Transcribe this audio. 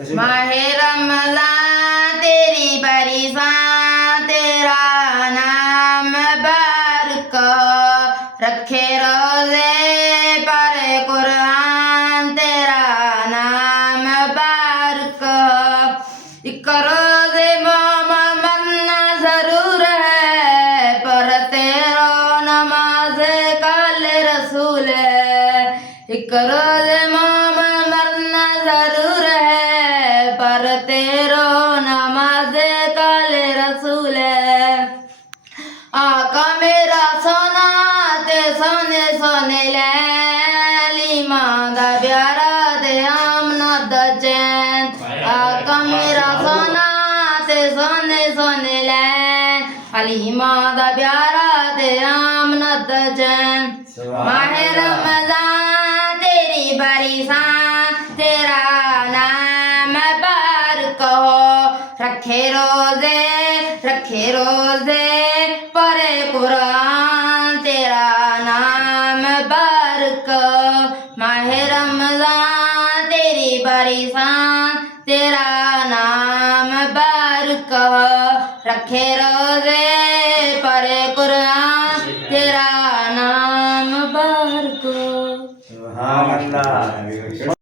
माहे रमज़ान तेरी बरिसां तेरा नाम बारक रखे रोज़े पर कुरान तेरा नाम बारक एक रोज़े मरना ज़रूर है पर तेरो नमाज कल रसूल है एक रोज़े मरना ज़रूर है पर तेरो नमाज कल रसूल है आका मेरा सोना ते सोने सोने लैली मां दा प्यारा ते आमना दा चैन आका मेरा सोना ते सोने सोने लैन अली मां दा प्यारा ते आमना दा चैन माहे रमज़ान तेरी बरिसां तेरा नाम बारक रखे रोज़े परे कुरान तेरा नाम बारक माहे रमज़ान तेरी बरिसां तेरा नाम बारक रखे रोज़े परे कुरान तेरा नाम बारक। सुभान अल्लाह।